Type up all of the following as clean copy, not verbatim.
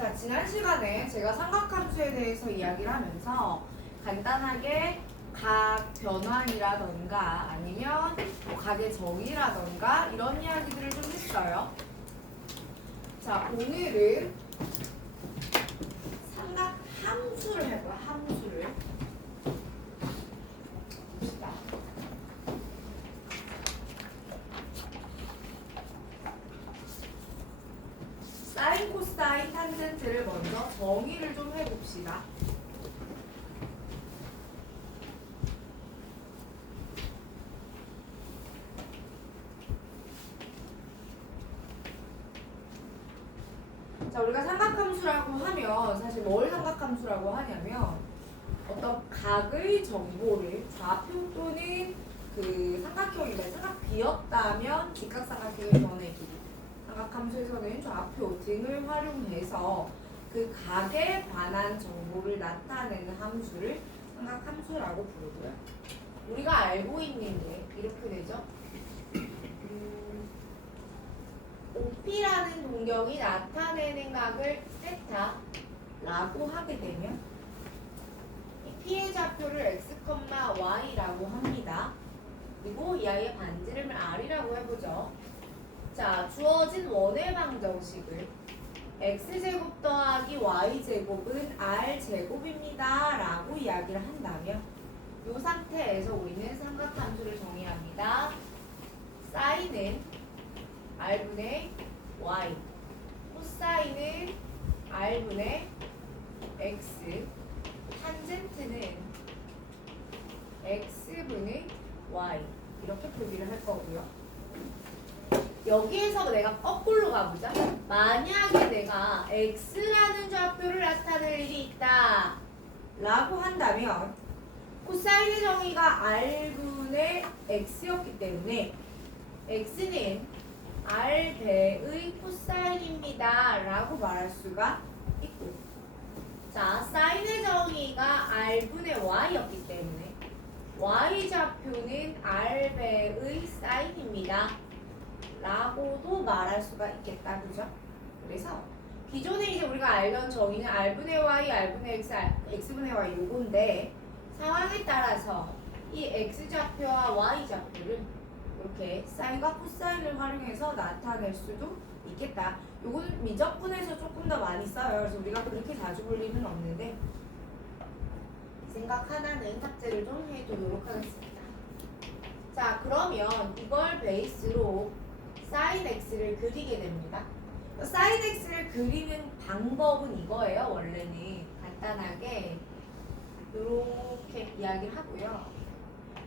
자, 지난 시간에 제가 삼각함수에 대해서 이야기를 하면서 간단하게 각 변환이라던가 아니면 뭐 각의 정의라던가 이런 이야기들을 좀 했어요. 자, 오늘은 삼각함수를 할 거야, 함수를. 봅시다. 사인, 코사인, 탄젠트를 먼저 정의를 좀 해봅시다. 자, 우리가 삼각함수라고 하면 사실 뭘 삼각함수라고 하냐면 어떤 각의 정보를 좌표 또는 그 삼각형이가 삼각 비었다면 직각삼각형의 변의 길이, 삼각함수에서는 좌표 등을 활용해서 그 각에 관한 정보를 나타내는 함수를 삼각함수라고 부르고요. 우리가 알고 있는 게 이렇게 되죠. OP라는 동경이 나타내는 각을 세타라고 하게 되면 이 P의 좌표를 x, y라고 합니다. 그리고 이 아이의 반지름을 r이라고 해보죠. 자, 주어진 원의 방정식을 x제곱 더하기 y제곱은 r제곱입니다 라고 이야기를 한다면 이 상태에서 우리는 삼각함수를 정의합니다. 사인은 r분의 y, 코사인은 r분의 x, 탄젠트는 x분의 y 이렇게 표기를 할 거고요. 여기에서 내가 거꾸로 가보자. 만약에 내가 x라는 좌표를 나타낼 일이 있다 라고 한다면 코사인의 정의가 r분의 x였기 때문에 x는 r배의 코사인입니다 라고 말할 수가 있고, 자, 사인의 정의가 r분의 y였기 때문에 y좌표는 r배의 사인입니다 라고도 말할 수가 있겠다, 그죠? 그래서 기존에 이제 우리가 알던 정의는 r분의 y, r분의 x, x분의 y 요건데 상황에 따라서 이 x좌표와 y좌표를 이렇게 사인과 코사인을 활용해서 나타낼 수도 있겠다. 요거는 미적분에서 조금 더 많이 써요. 그래서 우리가 그렇게 자주 볼 일은 없는데 생각 하나는 탑재를 좀 해두도록 하겠습니다. 자, 그러면 이걸 베이스로 사인 x를 그리게 됩니다. 사인 x를 그리는 방법은 이거예요. 원래는 간단하게 이렇게 이야기를 하고요.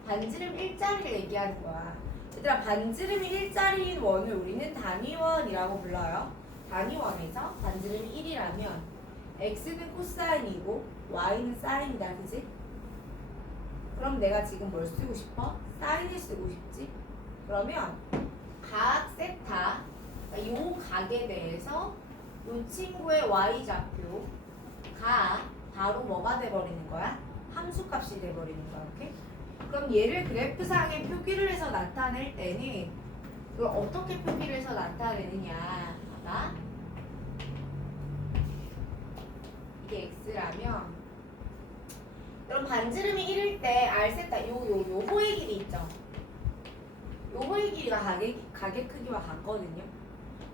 반지름 일자리를 얘기하는 거야. 얘들아, 반지름이 일자리인 원을 우리는 단위원이라고 불러요. 단위원에서 반지름이 1이라면 x는 코사인이고 y는 사인이다, 그지? 그럼 내가 지금 뭘 쓰고 싶어? 사인을 쓰고 싶지? 그러면 각 세타, 요 각에 대해서 요 친구의 y좌표가 바로 뭐가 돼버리는 거야? 함수값이 돼버리는 거야, 이렇게? 그럼 얘를 그래프상에 표기를 해서 나타낼 때는 이걸 어떻게 표기를 해서 나타내느냐? 봐봐. 이게 x라면 그럼 반지름이 1일 때 r세타 요거의 길이 있죠? 요거의 길이가 각의 크기와 같거든요.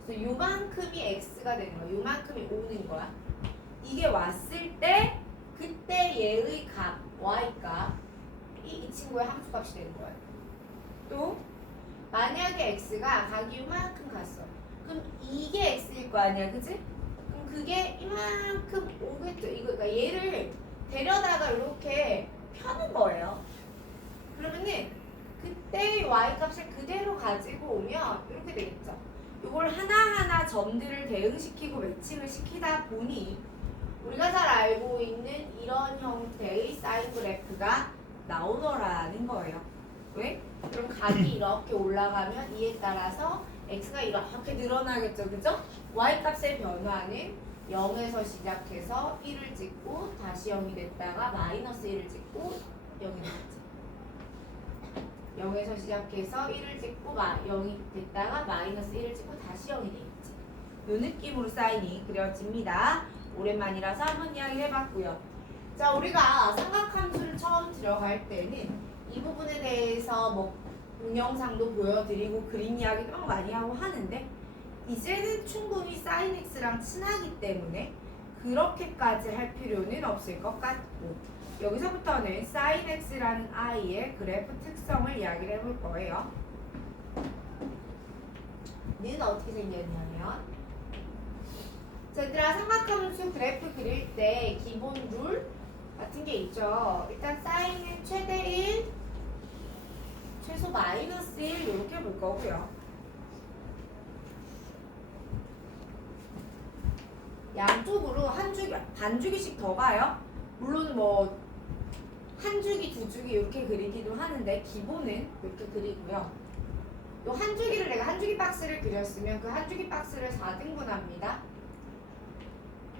그래서 요만큼이 x가 되는 거야. 요만큼이 오는 거야. 이게 왔을 때 그때 얘의 값 y값 이 친구의 함수값이 되는 거예요. 또 만약에 x가 각이 이만큼 갔어. 그럼 이게 x일 거 아니야, 그지? 그럼 그게 이만큼 오겠죠. 이거 그러니까 얘를 데려다가 이렇게 펴는 거예요. 그러면은 그때 y값을 그대로 가지고 오면 이렇게 되겠죠. 이걸 하나하나 점들을 대응시키고 매칭을 시키다 보니 우리가 잘 알고 있는 이런 형태의 사인 그래프가 나오더라는 거예요. 왜? 그럼 각이 이렇게 올라가면 이에 따라서 x가 이렇게 늘어나겠죠, 그죠? y값의 변화는 0에서 시작해서 1을 찍고 다시 0이 됐다가 마이너스 1을 찍고 0이 되겠지. 0에서 시작해서 1을 찍고 0이 됐다가 마이너스 1을 찍고 다시 0이 되겠지. 느낌으로 사인이 그려집니다. 오랜만이라서 한번 이야기를 해봤고요. 자, 우리가 삼각함수를 처음 들어갈 때는 이 부분에 대해서 뭐 동영상도 보여드리고 그림 이야기도 막 많이 하고 하는데 이제는 충분히 sin x랑 친하기 때문에 그렇게까지 할 필요는 없을 것 같고 여기서부터는 sin x라는 i의 그래프 특성을 이야기를 해볼 거예요. 는 어떻게 생겼냐면 자, 얘들아 삼각함수 그래프 그릴 때 기본 룰 같은 게 있죠. 일단 사인은 최대 1, 최소 마이너스 1 이렇게 볼 거고요. 양쪽으로 한 주기, 반 주기씩 더 가요. 물론 뭐 한 주기, 두 주기 이렇게 그리기도 하는데 기본은 이렇게 그리고요. 또 한 주기를 내가 한 주기 박스를 그렸으면 그 한 주기 박스를 4등분합니다.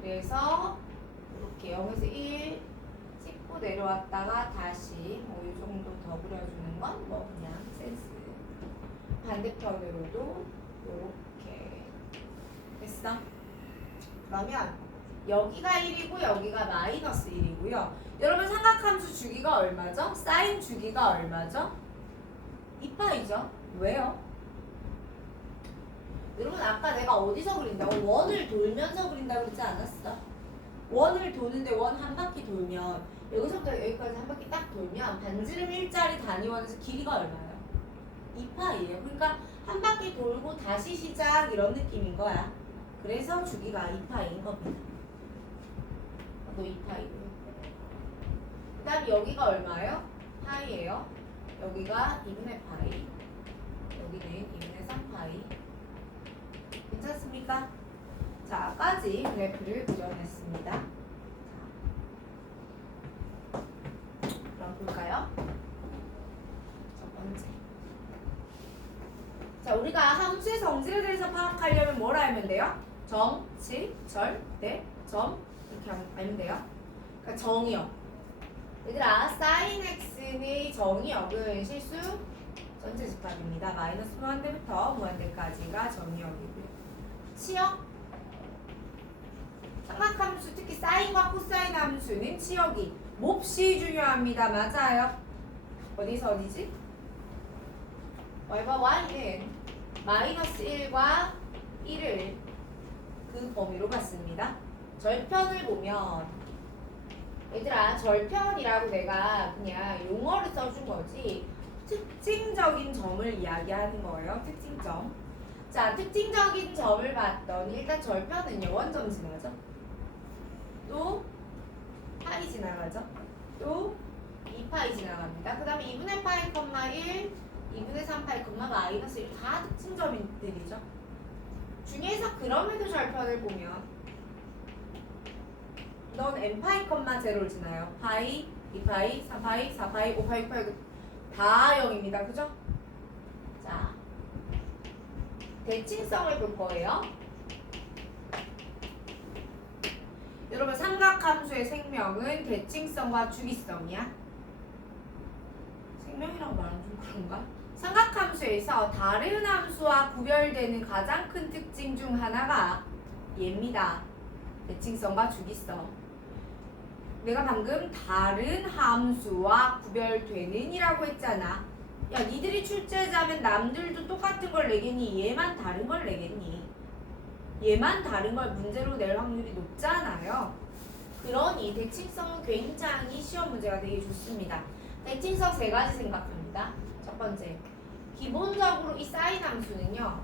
그래서 이렇게 0에서 1 찍고 내려왔다가 다시 뭐 이 정도 더 그려주는 건 뭐 그냥 센스. 반대편으로도 이렇게 됐어. 그러면 여기가 1이고 여기가 마이너스 1이고요. 여러분 삼각함수 주기가 얼마죠? 사인 주기가 얼마죠? 2파이죠. 왜요? 여러분 아까 내가 어디서 그린다고? 원을 돌면서 그린다고 그러지 않았어? 원을 도는데 원 한 바퀴 돌면 여기서부터 여기까지 한 바퀴 딱 돌면 반지름 일자리 단위원에서 길이가 얼마예요? 2파이예요. 그러니까 한 바퀴 돌고 다시 시작 이런 느낌인 거야. 그래서 주기가 2파이인 겁니다. 또 2파이고요. 그 다음에 여기가 얼마예요? 파이예요. 여기가 2분의 파이. 여기는 2분의 3파이. 괜찮습니까? 자, 까지 그래프를 그려냈습니다. 자, 그럼 볼까요? 첫 번째. 자, 우리가 함수의 성질에 대해서 파악하려면 뭘 알면 돼요? 정, 치, 절, 대, 점 이렇게 알면 돼요. 그러니까 정의역. 얘들아, sin x의 정의역은 실수 전체 집합입니다. 마이너스 무한대부터 무한대까지가 정의역이고요. 치역. 삼각함수 특히 사인과 코사인 함수는 치역이 몹시 중요합니다. 맞아요. 어디서 어디지? y과 y는 마이너스 1과 1을 그 범위로 봤습니다. 절편을 보면 얘들아 절편이라고 내가 그냥 용어를 써준 거지 특징적인 점을 이야기하는 거예요. 특징점. 자, 특징적인 점을 봤더니 일단 절편은요 원점 지나가죠. 또 파이 지나가죠. 또 2파이 지나갑니다. 그 다음에 2분의 파이, 1, 2분의 3파이, 마이너스 1 다 특징점들이죠. 중에서 그럼에도 절편을 보면 넌 n파이, 0를 지나요. 파이, 2파이, 3파이, 4파이, 5파이, 6파이 다 0입니다. 그죠? 자, 대칭성을 볼 거예요. 여러분 삼각함수의 생명은 대칭성과 주기성이야. 생명이라고 말하면 좀 그런가? 삼각함수에서 다른 함수와 구별되는 가장 큰 특징 중 하나가 얘입니다. 대칭성과 주기성. 내가 방금 다른 함수와 구별되는 이라고 했잖아. 야, 니들이 출제자면 남들도 똑같은 걸 내겠니? 얘만 다른 걸 내겠니? 얘만 다른 걸 문제로 낼 확률이 높잖아요. 그러니 대칭성은 굉장히 시험 문제가 되게 좋습니다. 대칭성 세 가지 생각합니다. 첫 번째, 기본적으로 이 사인 함수는요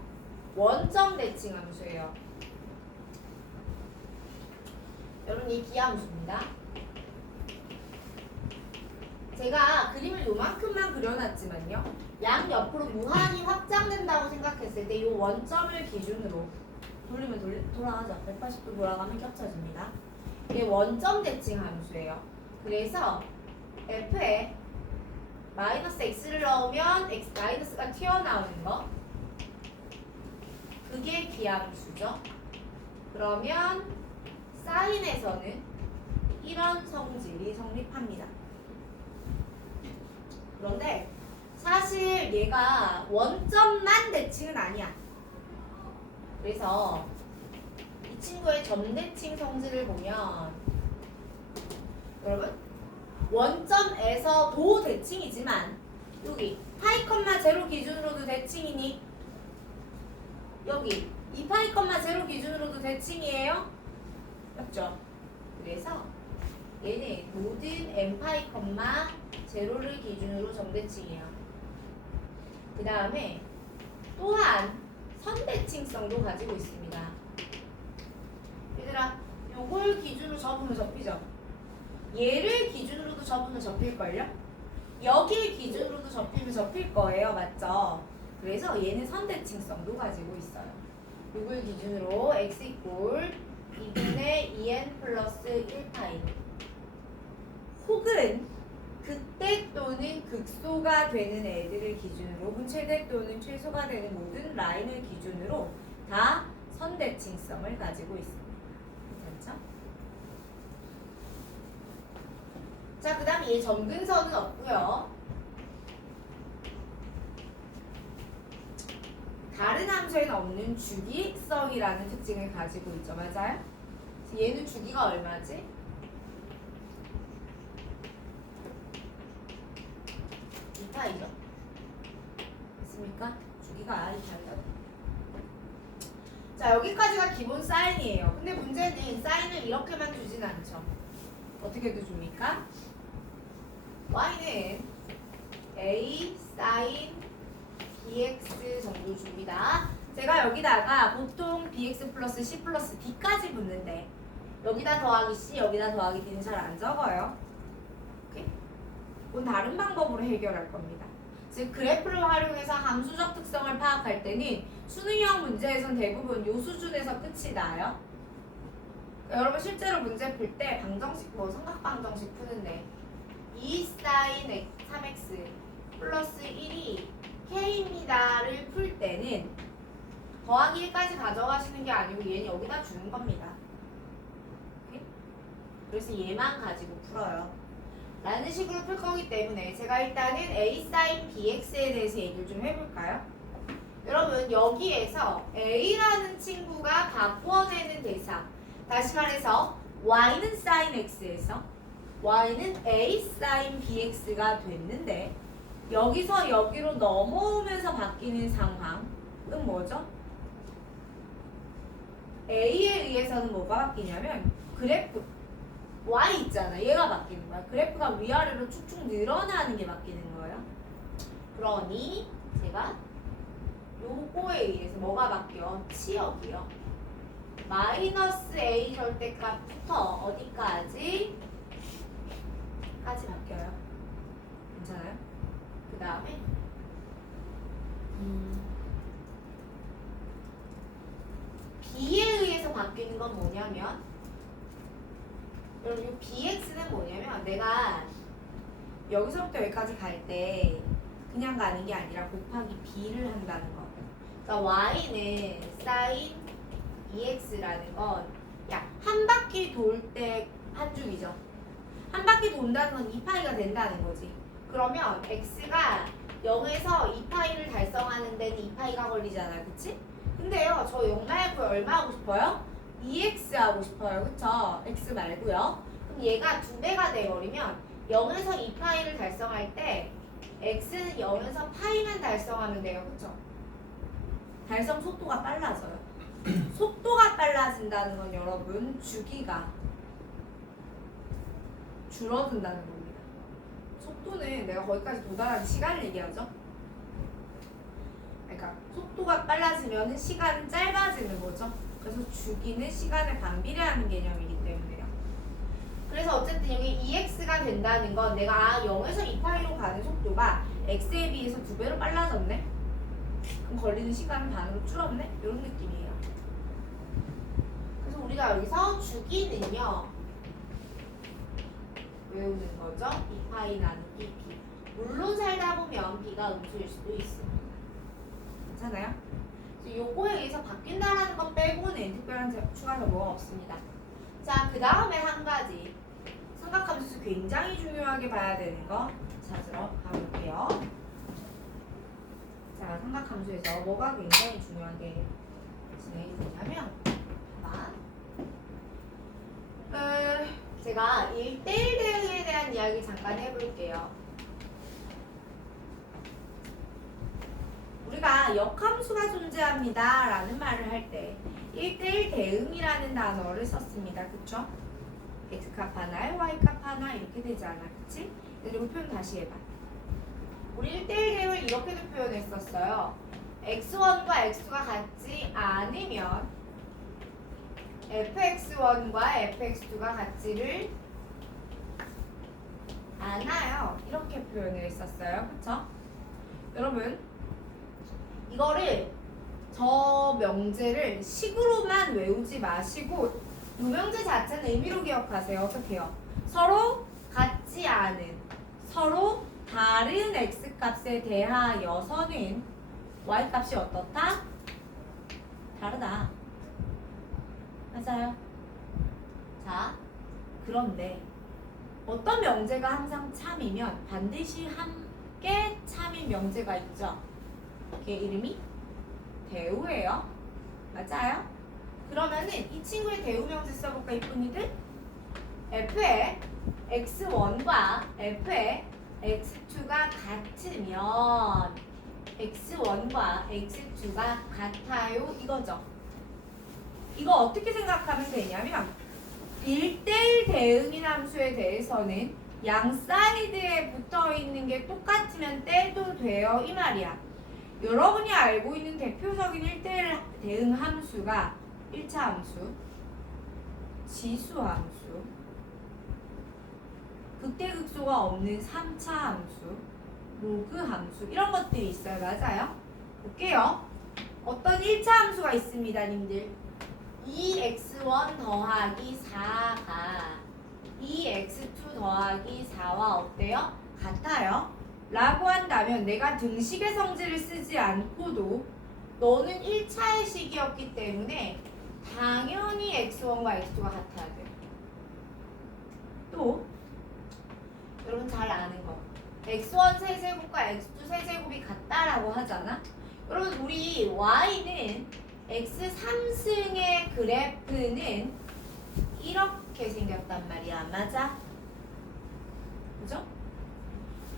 원점 대칭 함수예요. 여러분 이 기하함수입니다. 제가 그림을 요만큼만 그려놨지만요 양 옆으로 무한히 확장된다고 생각했을 때 이 원점을 기준으로 돌리면 돌아가죠. 180도 돌아가면 겹쳐집니다. 이게 원점 대칭 함수예요. 그래서 f에 마이너스 x를 넣으면 x 마이너스가 튀어나오는 거 그게 기하함수죠. 그러면 사인에서는 이런 성질이 성립합니다. 그런데 사실 얘가 원점만 대칭은 아니야. 그래서 친구의 점대칭 성질을 보면 여러분 원점에서 도 대칭이지만 여기 파이 컴마 제로 기준으로도 대칭이니 여기 2파이 컴마 제로 기준으로도 대칭이에요? 맞죠? 그래서 얘는 모든 n파이 컴마 제로를 기준으로 점대칭이에요. 그 다음에 또한 선대칭성도 가지고 있습니다. 얘들아 요걸 기준으로 접으면 접히죠? 얘를 기준으로도 접으면 접힐걸요? 여기를 기준으로도 접히면 접힐 거예요. 맞죠? 그래서 얘는 선대칭성도 가지고 있어요. 요걸 기준으로 x 이꼴 2분의 2n 플러스 1파이 혹은 극대 또는 극소가 되는 애들을 기준으로 혹은 최대 또는 최소가 되는 모든 라인을 기준으로 다 선대칭성을 가지고 있습니다. 괜찮죠? 자, 그 다음에 얘 점근선은 없고요. 다른 함수에는 없는 주기성이라는 특징을 가지고 있죠. 맞아요? 얘는 주기가 얼마지? 2파이죠. 맞습니까? 주기가 2파이죠. 자, 여기까지가 기본 사인이에요. 근데 문제는 사인을 이렇게만 주진 않죠. 어떻게 줍니까? y는 a 사인 bx 정도 줍니다. 제가 여기다가 보통 bx 플러스 c 플러스 d까지 붙는데 여기다 더하기 c, 여기다 더하기 d는 잘 안 적어요. 오케이? 그건 다른 방법으로 해결할 겁니다. 즉 그래프를 활용해서 함수적 특성을 파악할 때는 수능형 문제에선 대부분 요 수준에서 끝이 나요. 그러니까 여러분 실제로 문제 풀 때 방정식 뭐 삼각방정식 푸는데 2 사인 3x 플러스 1이 k입니다를 풀 때는 더하기 1까지 가져가시는 게 아니고 얘는 여기다 주는 겁니다. 오케이? 그래서 얘만 가지고 풀어요. 라는 식으로 풀 거기 때문에 제가 일단은 a sin bx에 대해서 얘기를 좀 해볼까요? 여러분 여기에서 a라는 친구가 바꾸어내는 대상, 다시 말해서 y는 sin x에서 y는 a sin bx가 됐는데 여기서 여기로 넘어오면서 바뀌는 상황은 뭐죠? a에 의해서는 뭐가 바뀌냐면 그래프 y 있잖아. 얘가 바뀌는 거야. 그래프가 위아래로 쭉쭉 늘어나는 게 바뀌는 거예요. 그러니 제가 요거에 의해서 뭐가 바뀌어? 치역이요. 마이너스 a 절대값부터 어디까지? 까지 바뀌어요. 괜찮아요? 그 다음에 b에 의해서 바뀌는 건 뭐냐면 여러분 이 bx는 뭐냐면 내가 여기서부터 여기까지 갈 때 그냥 가는 게 아니라 곱하기 b를 한다는 거. 그러니까 y는 sin 2x라는 건 야, 한 바퀴 돌 때 한 줄이죠. 한 바퀴 돈다는 건 2파이가 된다는 거지. 그러면 x가 0에서 2파이를 달성하는 데는 2파이가 걸리잖아요. 그치? 근데요, 저 0 말고 얼마 하고 싶어요? 2x 하고 싶어요. 그쵸? x 말고요. 그럼 얘가 2배가 돼버리면 0에서 2파이를 달성할 때 x는 0에서 파이만 달성하면 돼요. 그쵸? 달성 속도가 빨라져요. 속도가 빨라진다는 건 여러분 주기가 줄어든다는 겁니다. 속도는 내가 거기까지 도달하는 시간을 얘기하죠. 그러니까 속도가 빨라지면 시간은 짧아지는 거죠. 그래서 주기는 시간을 반비례하는 개념이기 때문에요. 그래서 어쨌든 여기 2x가 된다는 건 내가 0에서 2파이로 가는 속도가 x에 비해서 2배로 빨라졌네? 그럼 걸리는 시간은 반으로 줄었네? 이런 느낌이에요. 그래서 우리가 여기서 주기는요 외우는 거죠. 2파이 나누기 b. 물론 살다 보면 b가 음수일 수도 있습니다. 괜찮아요? 요거에 의해서 바뀐다라는 것 빼고는 특별한 추가 정보가 없습니다. 자, 그 다음에 한 가지 삼각함수 굉장히 중요하게 봐야 되는 거 찾으러 가볼게요. 자, 삼각함수에서 뭐가 굉장히 중요하게 진행이 되냐면 봐봐. 제가 1대1 대응에 대한 이야기 잠깐 해볼게요. 우리가 역함수가 존재합니다 라는 말을 할 때 1대1 대응이라는 단어를 썼습니다. 그쵸? x값 하나에 y값 하나 이렇게 되지 않아? 그치? 그리고 표현 다시 해봐. 우리 1대1 대응을 이렇게도 표현했었어요. x1과 x가 같지 않으면 fx1과 fx2가 같지를 않아요. 이렇게 표현을 했었어요. 그쵸? 여러분 이거를 저 명제를 식으로만 외우지 마시고 이 명제 자체는 의미로 기억하세요. 어떻게 해요? 서로 같지 않은, 서로 다른 x값에 대하여서는 y값이 어떻다? 다르다. 맞아요. 자, 그런데 어떤 명제가 항상 참이면 반드시 함께 참인 명제가 있죠. 걔 이름이 대우예요. 맞아요? 그러면은 이 친구의 대우 명제 써볼까 이쁜이들? f의 x1과 f의 x2가 같으면 x1과 x2가 같아요 이거죠. 이거 어떻게 생각하면 되냐면 1대1 대응인 함수에 대해서는 양 사이드에 붙어있는 게 똑같으면 떼도 돼요 이 말이야. 여러분이 알고 있는 대표적인 1대1 대응 함수가 1차 함수, 지수 함수, 극대극소가 없는 3차 함수, 로그 함수 이런 것들이 있어요. 맞아요? 볼게요. 어떤 1차 함수가 있습니다 님들. 2x1 더하기 4가 2x2 더하기 4와 어때요? 같아요. 라고 한다면 내가 등식의 성질을 쓰지 않고도 너는 1차의 식이었기 때문에 당연히 x1과 x2가 같아야 돼요. 또 여러분 잘 아는 거 x1 세제곱과 x2 세제곱이 같다라고 하잖아. 여러분 우리 y는 x3승의 그래프는 이렇게 생겼단 말이야. 맞아? 그죠?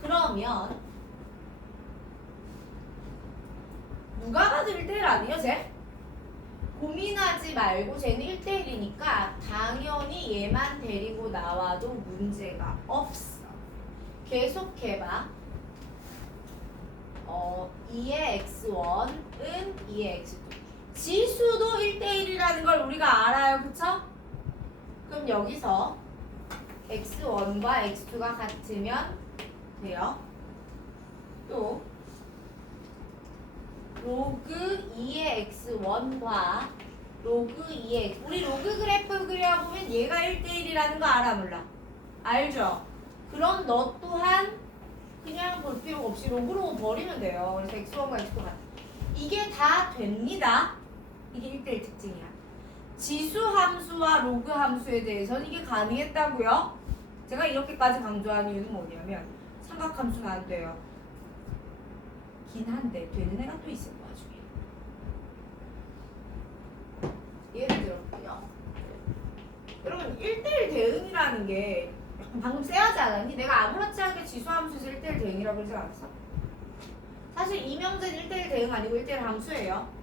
그러면 누가 봐도 1대1 아니에요 쟤? 고민하지 말고 쟤는 1대1이니까 당연히 얘만 데리고 나와도 문제가 없어. 계속해봐. 2의 x1은 2의 x2 지수도 1대1이라는 걸 우리가 알아요. 그쵸? 그럼 여기서 x1과 x2가 같으면 돼요. 또 로그 2의 x1과 로그 2의 x 우리 로그 그래프 그려보면 얘가 1대1이라는 거 알아 몰라? 알죠? 그럼 너 또한 그냥 볼 필요가 없이 로그로 버리면 돼요. 그래서 x1과 x2가 같아. 이게 다 됩니다. 이게 1대1 특징이야. 지수 함수와 로그 함수에 대해서는 이게 가능했다고요? 제가 이렇게까지 강조하는 이유는 뭐냐면 삼각함수는 안 돼요. 긴 한데 되는 애가 또 있을 거야 중에. 예를 들어볼게요. 여러분 1대1 대응이라는 게 방금 쎄하지 않았니? 내가 아무렇지 않게 지수함수에서 1대1 대응이라고 그러지 않았어? 사실 이명제는 1대1 대응 아니고 1대1 함수예요.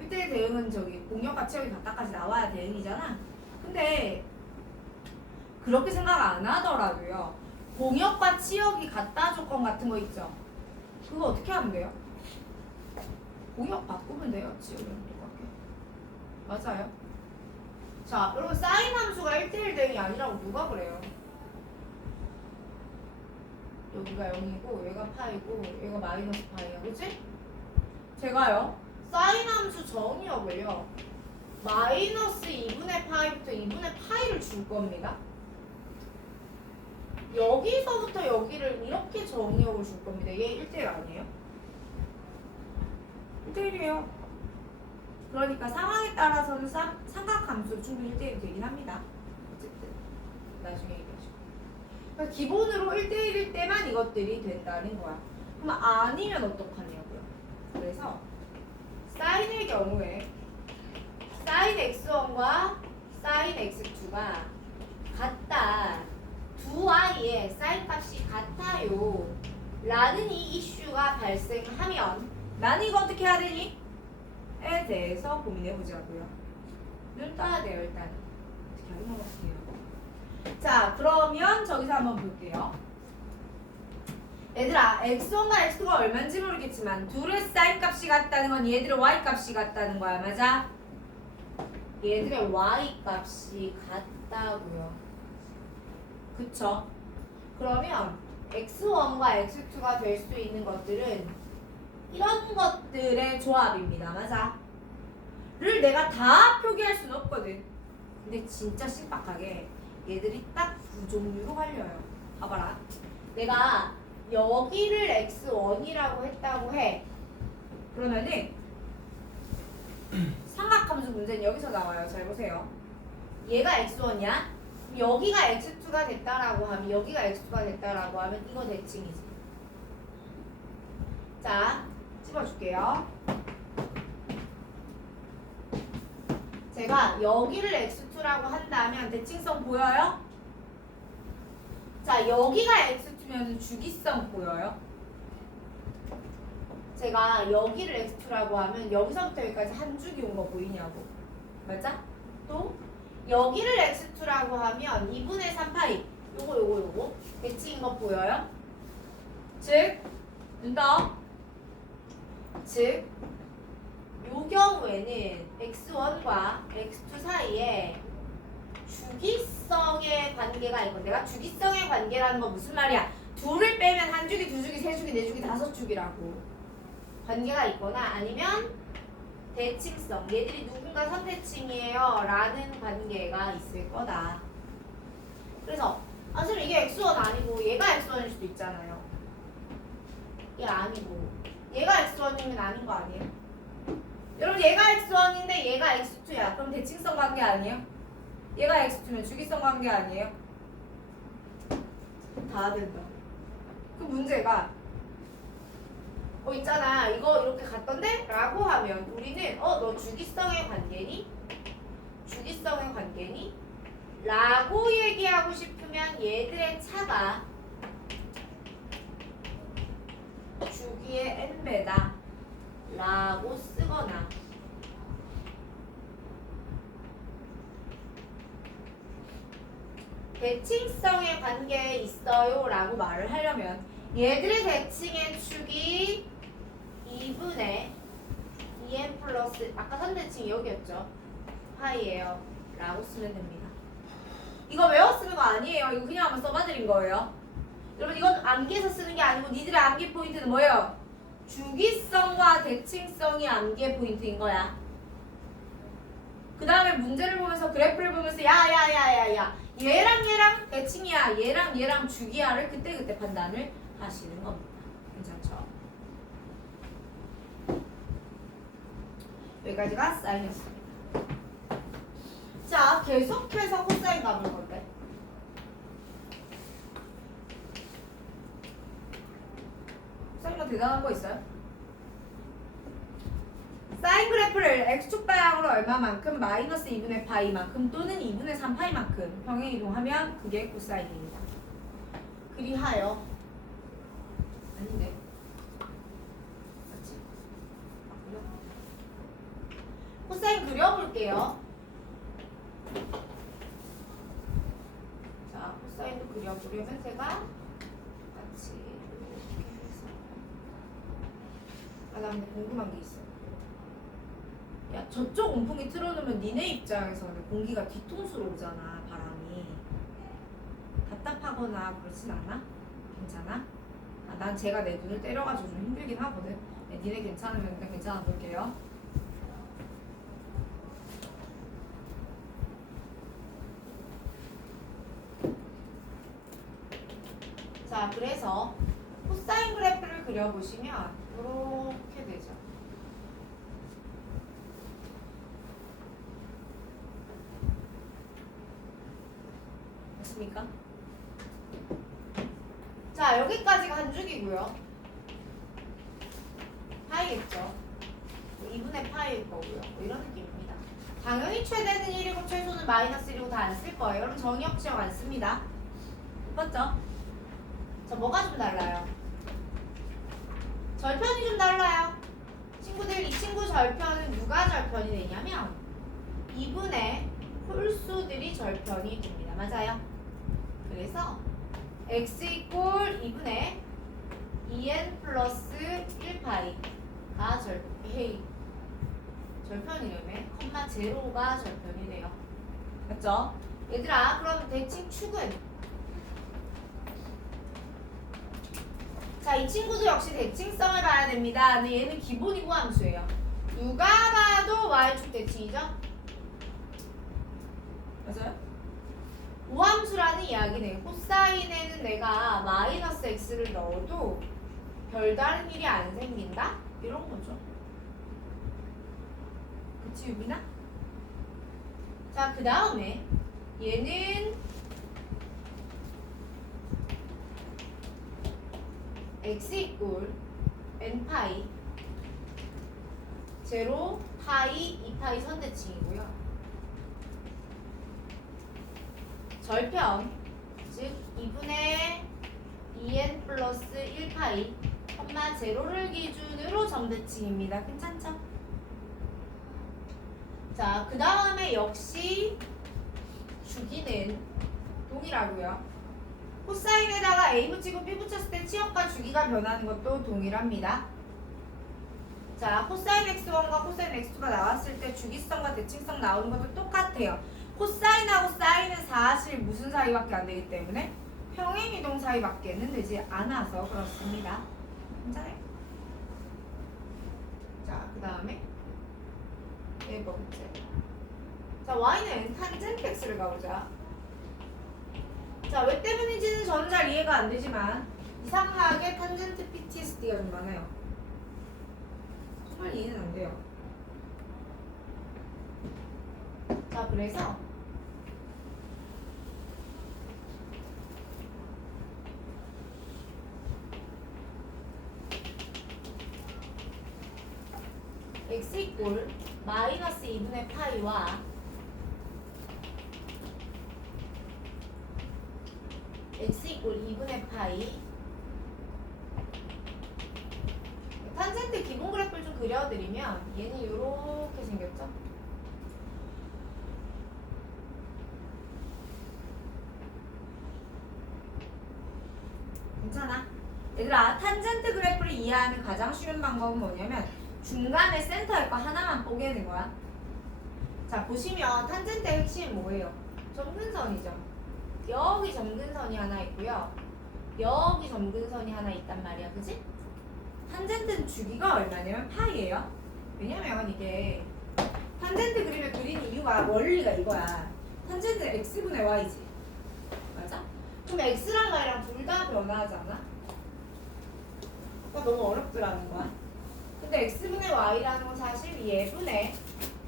1대1 대응은 저기 공역과 치역이 같다까지 나와야 대응이잖아. 근데 그렇게 생각 안 하더라고요. 공역과 치역이 같다 조건 같은 거 있죠? 그거 어떻게 하면 돼요? 공역 바꾸면 돼요. 치역이랑 똑같게. 맞아요. 자, 여러분 사인 함수가 1대1 대응이 아니라고 누가 그래요? 여기가 0이고 얘가 파이고 얘가 마이너스 파이야. 그치? 제가요 사인 함수 정의역을요 마이너스 2분의 파이부터 2분의 파이를 줄 겁니다. 여기서부터 여기를 이렇게 정의역을 줄 겁니다. 얘 1대1 아니에요? 1대1이에요. 그러니까 상황에 따라서는 삼각함수 충분히 1대1이 되긴 합니다. 어쨌든 나중에 얘기하시고. 그러니까 기본으로 1대1일 때만 이것들이 된다는 거야. 그럼 아니면 어떡하냐고요. 그래서 사인의 경우에 사인 x1과 사인 x2가 같다. 두 i의 사인 값이 같아요. 라는 이 이슈가 발생하면 나는 이거 어떻게 해야 되니? 에 대해서 고민해 보자고요. 눈 떠야 돼요, 일단. 어떻게 하는 것 같아요. 자, 그러면 저기서 한번 볼게요. 얘들아, x1과 x2가 얼마인지 모르겠지만 둘의 사인 값이 같다는 건 얘들의 y 값이 같다는 거야, 맞아? 얘들의 y 값이 같다고요. 그쵸? 그러면 x1과 x2가 될 수 있는 것들은 이런 것들의 조합입니다. 맞아? 를 내가 다 표기할 수는 없거든. 근데 진짜 신박하게 얘들이 딱 두 종류로 갈려요. 봐봐라. 내가 여기를 x1이라고 했다고 해. 그러면은 삼각함수 문제는 여기서 나와요. 잘 보세요. 얘가 x1이야. 여기가 x2가 됐다라고 하면 여기가 x2가 됐다라고 하면 이거 대칭이지. 자, 찝어줄게요. 제가 여기를 x2라고 한다면 대칭성 보여요? 자, 여기가 x2면 주기성 보여요? 제가 여기를 x2라고 하면 여기서부터 여기까지 한 줄기 온 거 보이냐고. 맞아? 또 여기를 x2라고 하면 2분의 3파이 요거 대칭인 거 보여요? 즉 눈 떠. 즉 요 경우에는 x1과 x2 사이에 주기성의 관계가 있고, 내가 주기성의 관계라는 건 무슨 말이야? 둘을 빼면 한 주기, 두 주기, 세 주기, 네 주기, 다섯 주기라고 관계가 있거나 아니면 대칭성, 얘들이 누군가 선대칭이에요 라는 관계가 있을 거다. 그래서 사실 이게 x1 아니고 얘가 x1일 수도 있잖아요. 얘 아니고 얘가 x1이면 아닌 거 아니에요? 여러분 얘가 x1인데 얘가 x2야. 그럼 대칭성 관계 아니에요? 얘가 x2면 주기성 관계 아니에요? 다 된다. 그 문제가 있잖아. 이거 이렇게 갔던데? 라고 하면 우리는 너 주기성의 관계니? 주기성의 관계니? 라고 얘기하고 싶으면 얘들의 차가 주기의 n배다 라고 쓰거나 대칭성의 관계에 있어요 라고 말을 하려면 얘들의 대칭의 축이 2분의 2n 플러스 아까 선대칭이 여기였죠. 파이예요 라고 쓰면 됩니다. 이거 외워 쓰는 거 아니에요. 이거 그냥 한번 써봐드린 거예요. 여러분 이건 암기해서 쓰는 게 아니고 니들의 암기 포인트는 뭐예요? 주기성과 대칭성이 암기의 포인트인 거야. 그 다음에 문제를 보면서 그래프를 보면서 야야야야야 얘랑 대칭이야 얘랑 주기야를 그때그때 판단을 하시는 겁니다. 괜찮죠? 여기까지가 사인이었습니다. 자, 계속해서 코사인 가볼 건데 코사인 뭐 대단한 거 있어요? 사인 그래프를 x축 방향으로 얼마만큼 마이너스 2분의 파이만큼 또는 2분의 3파이만큼 평행 이동하면 그게 코사인입니다. 그리하여 아닌데 맞지? 코사인 그려볼게요. 자, 코사인도 그려보려면 제가 같이 이렇게 해서 나 근데 궁금한 게 있어. 야, 저쪽 온풍기 틀어놓으면 니네 입장에서는 공기가 뒤통수로 오잖아, 바람이. 답답하거나 그렇진 않아? 괜찮아? 난 제가 내 눈을 때려가지고 좀 힘들긴 하거든. 네, 니네 괜찮으면 일단 괜찮아 볼게요. 자, 그래서 코사인 그래프를 그려보시면 이렇게 되죠. 맞습니까? 자, 여기까지가 한 줄기고요. 파이겠죠. 2분의 파이일 거고요. 이런 느낌입니다. 당연히 최대는 1이고 최소는 마이너스 1이고 다 안 쓸 거예요. 그럼 정의역 지역 안 씁니다. 맞죠? 자, 뭐가 좀 달라요? 절편이 좀 달라요. 친구들, 이 친구 절편은 누가 절편이 되냐면 2분의 홀수들이 절편이 됩니다. 맞아요? 그래서 x 이꼴 2분의 2n 플러스 1파이가 절편이라며 컴마 제로가 절편이 돼요. 맞죠? 얘들아, 그럼 대칭 축은 자, 이 친구도 역시 대칭성을 봐야 됩니다. 근데 얘는 기본이고 함수예요. 누가 봐도 y축 대칭이죠? 맞아요? 우함수라는 이야기는 코사인에는 내가 마이너스 x를 넣어도 별다른 일이 안 생긴다? 이런 거죠. 그치, 유빈아? 자, 그 다음에 얘는 x 이꼴 n파이 제로 파이 2파이 선대칭이고요. 절편 즉 2분의 2n 플러스 1파이 컴마 제로를 기준으로 점대칭입니다. 괜찮죠? 자, 그 다음에 역시 주기는 동일하고요. 코사인에다가 A 붙이고 B 붙였을 때 치역과 주기가 변하는 것도 동일합니다. 자, 코사인 x1과 코사인 x2가 나왔을 때 주기성과 대칭성 나오는 것도 똑같아요. 코사인하고 사인은 사실 무슨 사이밖에 안 되기 때문에 평행이동 사이밖에는 되지 않아서 그렇습니다. 괜찮아요? 자, 그 다음에 네 번째. 자, y는 탄젠트 x를 가보자. 자, 왜 때문인지는 저는 잘 이해가 안 되지만 이상하게 탄젠트 PTSD가 좀 많아요. 정말 이해는 안 돼요. 자, 그래서 x 이꼴 마이너스 2분의 파이와 x 이꼴 2분의 파이 탄젠트 기본 그래프를 좀 그려드리면 얘는 이렇게 생겼죠? 괜찮아? 얘들아, 탄젠트 그래프를 이해하는 가장 쉬운 방법은 뭐냐면 중간에 센터에 거 하나만 뽀개는 거야. 자, 보시면 탄젠트의 핵심이 뭐예요? 점근선이죠. 여기 점근선이 하나 있고요. 여기 점근선이 하나 있단 말이야. 그치? 탄젠트는 주기가 얼마냐면 파이예요. 왜냐면 이게 탄젠트 그림을 그린 이유가 원리가 이거야. 탄젠트는 x분의 y지. 맞아? 그럼 x랑 y랑 둘 다 변화하잖아? 그러니까 너무 어렵더라는 거야. 근데 x분의 y라는 건 사실 얘분의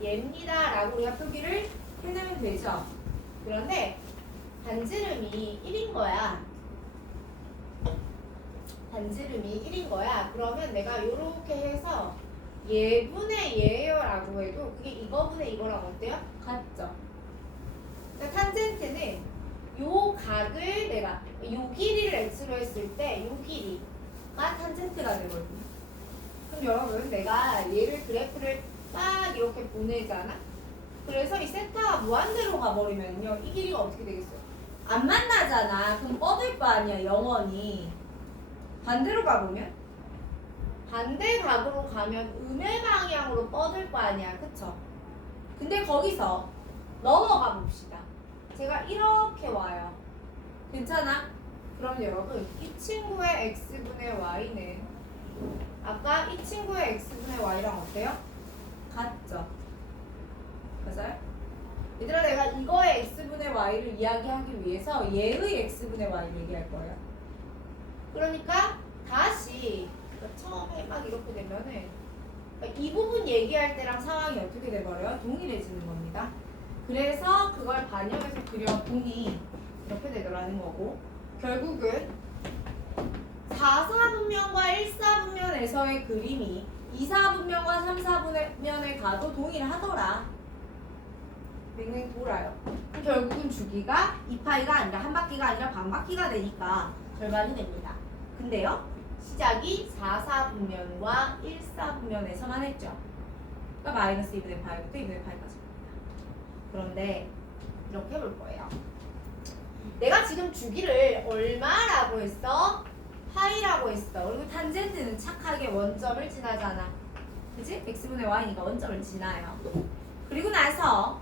얘입니다 라고 우리가 표기를 해내면 되죠. 그런데 반지름이 1인 거야. 반지름이 1인 거야. 그러면 내가 이렇게 해서 얘분의 얘예요 라고 해도 그게 이거분의 이거랑 어때요? 같죠? 그러니까 탄젠트는 요 각을 내가 요 길이를 x로 했을 때 요 길이가 탄젠트가 되거든요. 그럼 여러분, 내가 얘를 그래프를 딱 이렇게 보내잖아? 그래서 이 세타가 무한대로 가버리면요, 이 길이가 어떻게 되겠어요? 안 만나잖아. 그럼 뻗을 거 아니야, 영원히. 반대로 가보면? 반대 각으로 가면 음의 방향으로 뻗을 거 아니야, 그쵸? 근데 거기서 넘어가 봅시다. 제가 이렇게 와요. 괜찮아? 그럼 여러분, 이 친구의 x분의 y는 아까 이 친구의 x분의 y랑 어때요? 같죠? 맞아요? 얘들아, 내가 이거의 x분의 y를 이야기하기 위해서 얘의 x분의 y를 얘기할 거예요. 그러니까 다시 처음에 막 이렇게 되면은 이 부분 얘기할 때랑 상황이 어떻게 돼버려요? 동일해지는 겁니다. 그래서 그걸 반영해서 그려보니 이렇게 되더라는 거고, 결국은 4사분면과 1사분면에서의 그림이 2사분면과 3사분면에 가도 동일하더라. 맹맹 돌아요. 그럼 결국은 주기가 2파이가 아니라 한 바퀴가 아니라 반 바퀴가 되니까 절반이 됩니다. 근데요, 시작이 4,4분면과 1,4분면에서만 했죠. 그러니까 마이너스 2분의 파이부터 2분의 파이까지. 그런데 이렇게 해볼 거예요. 내가 지금 주기를 얼마라고 했어? 파이라고 했어. 그리고 탄젠트는 착하게 원점을 지나잖아. 그치? x분의 y니까 원점을 지나요. 그리고 나서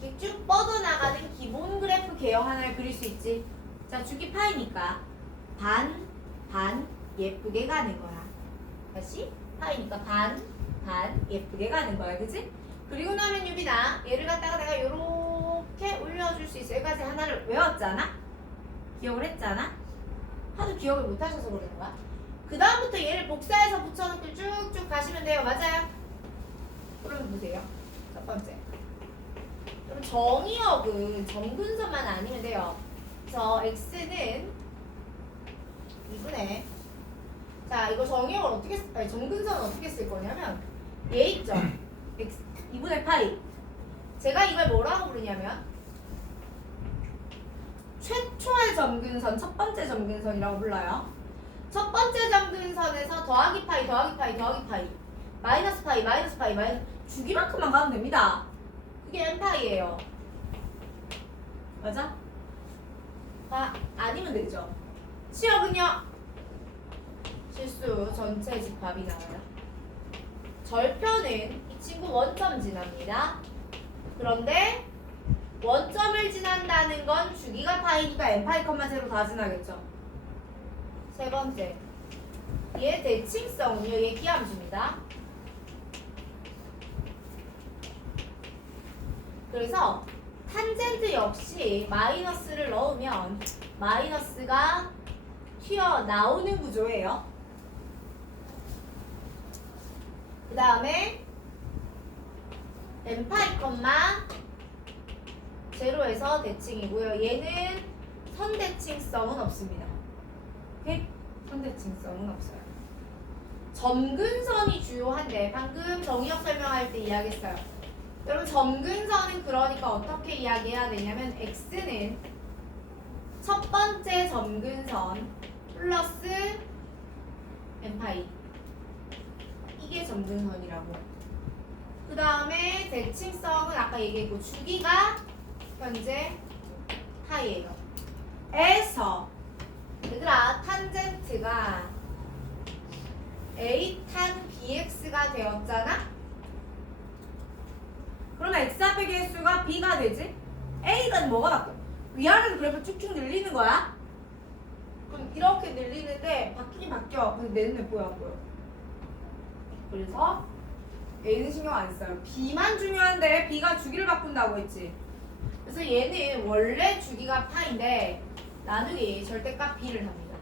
이렇게 쭉 뻗어나가는 기본 그래프 개형 하나를 그릴 수 있지. 자, 주기 파이니까 반 예쁘게 가는 거야. 다시 파이니까 반 예쁘게 가는 거야. 그치? 그리고 나면 유빈아, 얘를 갖다가 내가 요렇게 올려줄 수 있어. 여기까지 하나를 외웠잖아? 기억을 했잖아? 하도 기억을 못 하셔서 그러는 거야. 그 다음부터 얘를 복사해서 붙여놓고 쭉쭉 가시면 돼요. 맞아요? 그럼 보세요. 첫 번째. 그럼 정의역은 점근선만 아니면 돼요. 저 x는 2분의, 자, 이거 정의역을 어떻게, 아니, 점근선은 어떻게 쓸 거냐면 얘 있죠? x 2분의 파이. 제가 이걸 뭐라고 부르냐면 최초의 점근선, 첫 번째 점근선이라고 불러요. 첫 번째 점근선에서 더하기 파이 마이너스 파이 주기만큼만 가면 됩니다. 그게 n파이예요. 맞아? 아니면 되죠. 치역은요? 실수 전체 집합이 나와요. 절편은 이 친구 원점 지납니다. 그런데 원점을 지난다는 건 주기가 파이니까 n파이, 0 다 지나겠죠. 세 번째, 얘 대칭성은요, 얘 기함수입니다. 그래서 탄젠트 역시 마이너스를 넣으면 마이너스가 튀어나오는 구조예요. 그 다음에 n파이, 0에서 대칭이고요. 얘는 선대칭성은 없습니다. 오케이? 선대칭성은 없어요. 점근선이 주요한데 방금 정의역 설명할 때 이야기했어요. 여러분, 점근선은 그러니까 어떻게 이야기해야 되냐면 x는 첫 번째 점근선 플러스 n파이, 이게 점근선이라고. 그 다음에 대칭성은 아까 얘기했고 주기가 현재 파이예요. 에서 얘들아, 탄젠트가 a 탄 bx가 되었잖아? 그러면 x 앞의 개수가 b가 되지? a가 뭐가 바뀌어? 위아래로 그래프 쭉쭉 늘리는 거야? 그럼 이렇게 늘리는데 바뀌긴 바뀌어. 근데 내 눈에 보여. 그래서 a는 신경 안 써요. b만 중요한데 b가 주기를 바꾼다고 했지. 그래서 얘는 원래 주기가 파인데 나누기 절대값 b를 합니다.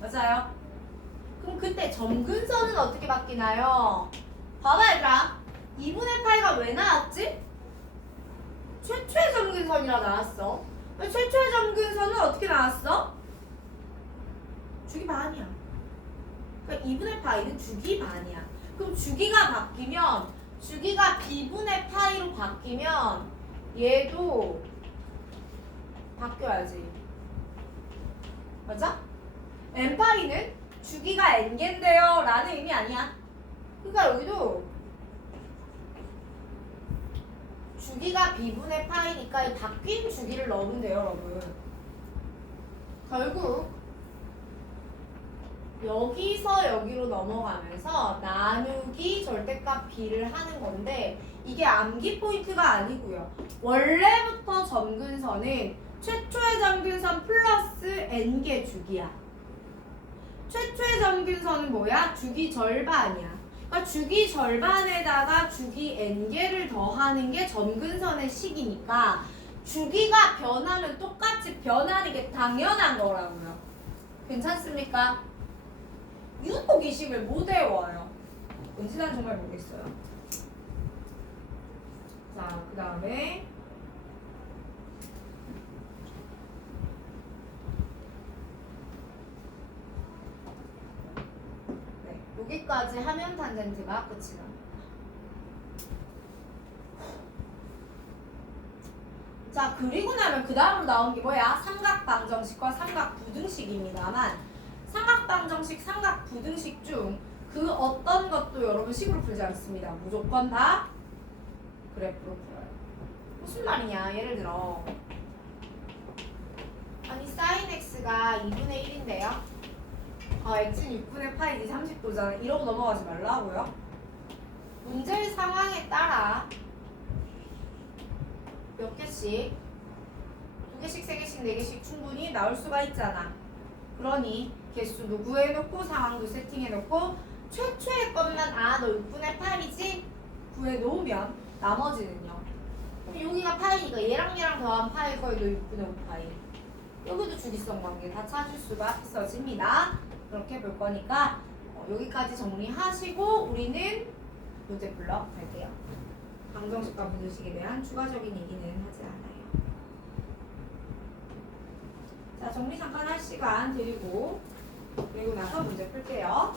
맞아요? 그럼 그때 점근선은 어떻게 바뀌나요? 봐봐 얘들아, 2분의 파이가 왜 나왔지? 최초의 점근선이라 나왔어. 최초의 점근선은 어떻게 나왔어? 주기 반이야. 그러니까 2분의 파이는 주기 반이야. 그럼 주기가 바뀌면, 주기가 b분의 파이로 바뀌면 얘도 바뀌어야지. 맞아? n파이는 주기가 n개인데요 라는 의미 아니야. 그러니까 여기도 주기가 b분의 파이니까 이 바뀐 주기를 넣으면 돼요, 여러분. 결국 여기서 여기로 넘어가면서 나누기 절대값 b를 하는 건데 이게 암기 포인트가 아니고요. 원래부터 점근선은 최초의 점근선 플러스 n개 주기야. 최초의 점근선은 뭐야? 주기 절반이야. 그러니까 주기 절반에다가 주기 n개를 더하는 게 점근선의 식이니까 주기가 변하면 똑같이 변하는 게 당연한 거라고요. 괜찮습니까? 유도기식을 못 외워요. 뭔지 난 정말 모르겠어요. 자, 그 다음에 여기까지 하면 탄젠트가 끝이 납니다. 자, 그리고 나면 그 다음으로 나온 게 뭐야? 삼각방정식과 삼각부등식입니다만 삼각방정식, 삼각부등식 중 그 어떤 것도 여러분 식으로 풀지 않습니다. 무조건 다 그래프로 풀어요. 무슨 말이냐? 예를 들어 아니 sin x가 2분의 1인데요. x는 6분의 파이지 30도잖아. 이러고 넘어가지 말라고요. 문제의 상황에 따라 몇 개씩 2개씩, 3개씩, 4개씩 충분히 나올 수가 있잖아. 그러니 개수도 구해놓고 상황도 세팅해놓고 최초의 것만 너 6분의 8이지? 구해놓으면 나머지는요. 그럼 여기가 파이니까 얘랑 더한 파이 거의도 6분의 5파이. 여기도 주기성 관계 다 찾을 수가 있어집니다. 그렇게 볼 거니까 여기까지 정리하시고 우리는 문제 블럭 갈게요. 방정식과 부등식에 대한 추가적인 얘기는 하지 않아요. 자, 정리 잠깐 할 시간 드리고 그리고 나서 문제 풀게요.